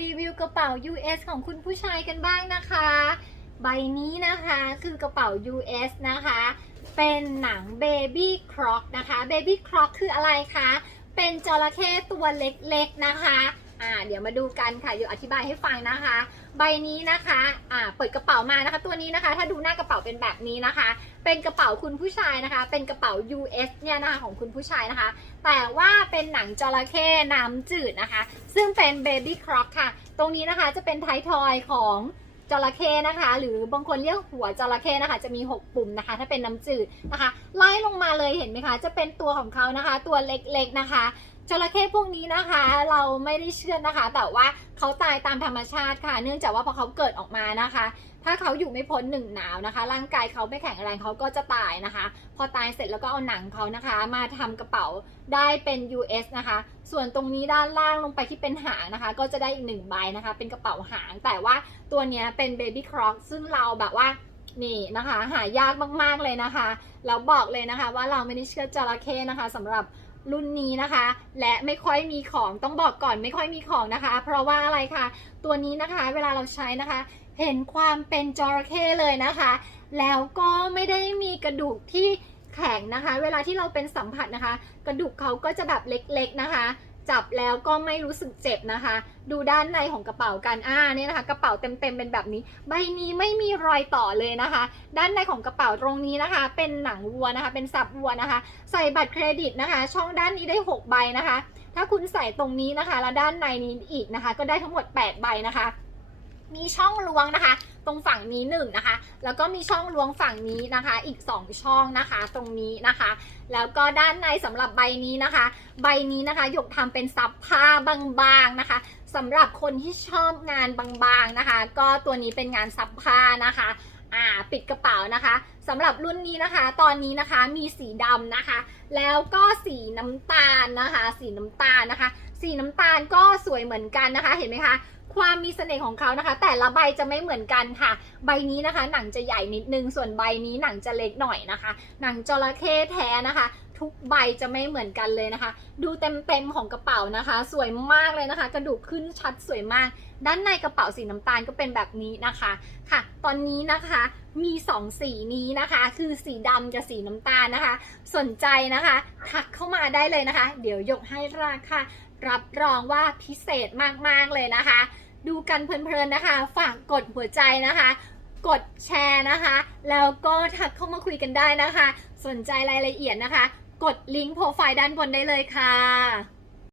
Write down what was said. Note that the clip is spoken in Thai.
รีวิวกระเป๋า US ของคุณผู้ชายกันบ้างนะคะ ใบนี้นะคะคือกระเป๋า US นะคะ เป็นหนัง Baby Croc นะคะ Baby Croc คืออะไรคะ เป็นจระเข้ตัวเล็กๆนะคะ อ่าเดี๋ยวมาดูกันค่ะเดี๋ยวอธิบายให้ฟังนะคะ ใบนี้นะคะอ่าเปิดกระเป๋ามานะคะ ตัวนี้นะคะ ถ้าดูหน้ากระเป๋าเป็นแบบนี้นะคะ เป็นกระเป๋าคุณผู้ชายนะคะ เป็นกระเป๋า US เนี่ยนะคะของคุณผู้ชายนะคะ แต่ว่าเป็นหนังจระเข้น้ำจืดนะคะ ซึ่งเป็น Baby Croc ค่ะ ตรงนี้นะคะจะเป็นไททอยของจระเข้นะคะ หรือบางคนเรียกหัวจระเข้นะคะ จะมี 6 ปุ่มนะคะ ถ้าเป็นน้ำจืดนะคะ ไล่ลงมาเลยเห็นไหมคะ จะเป็นตัวของเขานะคะ ตัวเล็กๆนะคะ จระเข้พวกนี้นะคะ เราไม่ได้เชื่อนะคะ แต่ว่าเขาตายตามธรรมชาติค่ะ เนื่องจากว่าพอเขาเกิดออกมานะคะ ถ้าเขาอยู่ไม่พ้นหนึ่งหนาวนะคะ ร่างกายเขาไม่แข็งแรงเขาก็จะตายนะคะ พอตายเสร็จแล้วก็เอาหนังเขานะคะ มาทำกระเป๋าได้เป็น US นะคะ ส่วนตรงนี้ด้านล่างลงไปที่เป็นหางนะคะ ก็จะได้อีกหนึ่งใบนะคะ เป็นกระเป๋าหาง แต่ว่าตัวนี้เป็น Baby Croc ซึ่งเราแบบว่านี่นะคะ หายากมากๆเลยนะคะแล้วบอกเลยนะคะ ว่าเราไม่ได้เชื่อจระเข้นะคะสำหรับ รุ่นนี้นะคะ และไม่ค่อยมีของต้องบอกก่อนไม่ค่อยมีของนะคะ เพราะว่าอะไรคะตัวนี้นะคะเวลาเราใช้นะคะ เห็นความเป็นจระเข้เลยนะคะ แล้วก็ไม่ได้มีกระดูกที่แข็งนะคะ เวลาที่เราเป็นสัมผัสนะคะ กระดูกเขาก็จะแบบเล็กๆนะคะ จับแล้วก็ไม่รู้สึกเจ็บนะคะ ดูด้านในของกระเป๋ากันอ่าเนี่ยนะคะ กระเป๋าเต็มๆเป็นแบบนี้ ใบนี้ไม่มีรอยต่อเลยนะคะ ด้านในของกระเป๋าตรงนี้นะคะ เป็นหนังวัวนะคะ เป็นสับวัวนะคะ ใส่บัตรเครดิตนะคะ ช่องด้านนี้ได้ 6 ใบนะคะ ถ้าคุณใส่ตรงนี้นะคะ แล้วด้านในนี้อีกนะคะ ก็ได้ทั้งหมด 8 ใบนะคะ มีช่องล้วงนะคะ ตรงฝั่งนี้หนึ่งนะคะ แล้วก็มีช่องล้วงฝั่งนี้นะคะ อีก 2 ช่องนะคะ ตรงนี้นะคะ แล้วก็ด้านในสำหรับใบนี้นะคะ ใบนี้นะคะหยกทำเป็นซับผ้าบางๆนะคะสำหรับคนที่ชอบงานบางๆนะคะ ก็ตัวนี้เป็นงานซับผ้านะคะอ่าปิดกระเป๋านะคะสำหรับรุ่นนี้นะคะ ตอนนี้นะคะมีสีดำนะคะ แล้วก็สีน้ำตาลนะคะ สีน้ำตาลนะคะ สีน้ำตาลก็สวยเหมือนกันนะคะ เห็นไหมคะ ความมีเสน่ห์ของเขานะคะ แต่ละใบจะไม่เหมือนกันค่ะ ใบนี้นะคะ หนังจะใหญ่นิดนึงส่วนใบนี้หนังจะเล็กหน่อยนะคะ หนังจระเข้แท้นะคะ ทุกใบจะไม่เหมือนกันเลยนะคะ ดูเต็มๆของกระเป๋านะคะ สวยมากเลยนะคะ กระดูกขึ้นชัดสวยมาก ด้านในกระเป๋าสีน้ำตาลก็เป็นแบบนี้นะคะค่ะ ตอนนี้นะคะมี 2 สีนี้นะคะ คือสีดำกับสีน้ำตาลนะคะ สนใจนะคะ ทักเข้ามาได้เลยนะคะ เดี๋ยวยกให้ราคารับรองว่าพิเศษมากๆเลยนะคะ ดูกันเพลินๆนะคะ ฝากกดหัวใจนะคะ กดแชร์นะคะ แล้วก็ทักเข้ามาคุยกันได้นะคะ สนใจรายละเอียดนะคะ กดลิงก์โปรไฟล์ด้านบนได้เลยค่ะ